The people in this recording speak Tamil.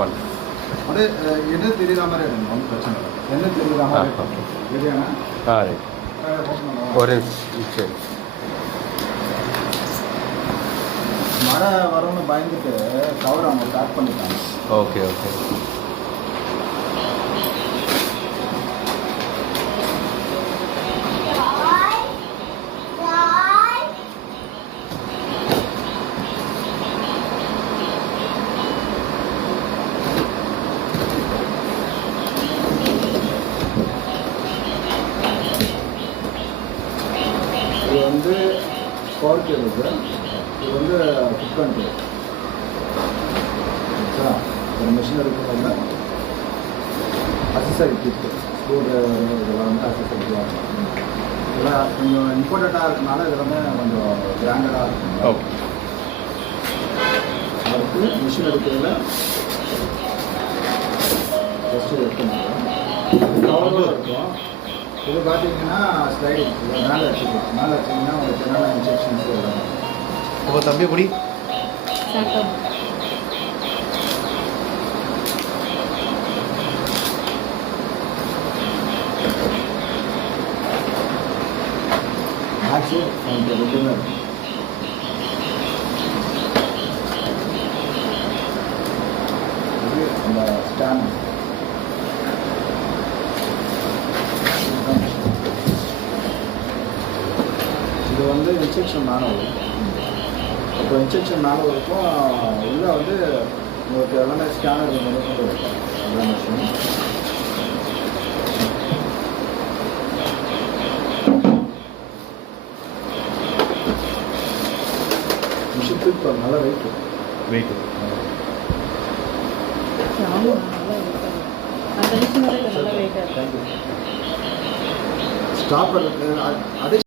பண்ணுறேன். அப்படியே என்ன தெரியுற மாதிரி எடுங்க, ஒன்றும் பிரச்சனை இல்லை. என்ன தெரியுற மாதிரி ரெடியானா? ரைட். ஒரு சரி. மழை வரும்னு பயந்துட்டு கவர் அவங்க பேக் பண்ணிட்டாங்க. Okay okay. இது வந்து ஸ்பாட் இருக்குது, இது வந்து குக் கண்ட்ரோல். சரிங்களா? ஒரு மிஷின் இருக்கிறதுல அசசரி கிட்டு ஸ்க்ரூ இதெல்லாம் வந்து அசசரி இதெல்லாம் கொஞ்சம் இம்பார்ட்டண்ட்டாக இருக்கனால இதெல்லாமே கொஞ்சம் பிராண்டடாக இருக்கும். ஓகே. அதுக்கு மிஷின் எடுக்கிறதுல ஃபஸ்ட்டு எடுக்கணும். கவரோடு இருக்கும். இது பார்த்தீங்கன்னா ஸ்லைடு மேலே வச்சுக்கலாம். மேலே வச்சிங்கன்னா உங்களுக்கு என்னென்ன இன்ஸ்ட்ரக்ஷன்ஸ் வரும். இப்போ தம்பி எப்படி ஆச்சு அந்த ரெண்டுமே இருக்கும். இது அந்த ஸ்டாண்ட் இது வந்து இன்ஸ்ட்ரக்ஷன் மேனுவல். இப்போ இன்ஸ்ட்ரக்ஷன் மேனுவல் இருக்கும். உள்ளே வந்து உங்களுக்கு எல்லாமே ஸ்கேனர் கொண்டு இருக்கும். எல்லா மிஷின் மிஷின் தூக்கி நல்ல வெயிட் வெயிட் ஸ்டாப்பர் அதே